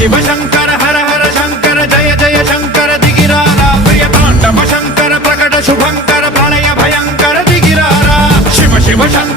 शिव शंकर हर हर शंकर जय जय शंकर दिगिरारा प्रिय तांडव शंकर प्रकट शुभंकर प्रलय भयंकर दिगिरारा शिव शिव शंकर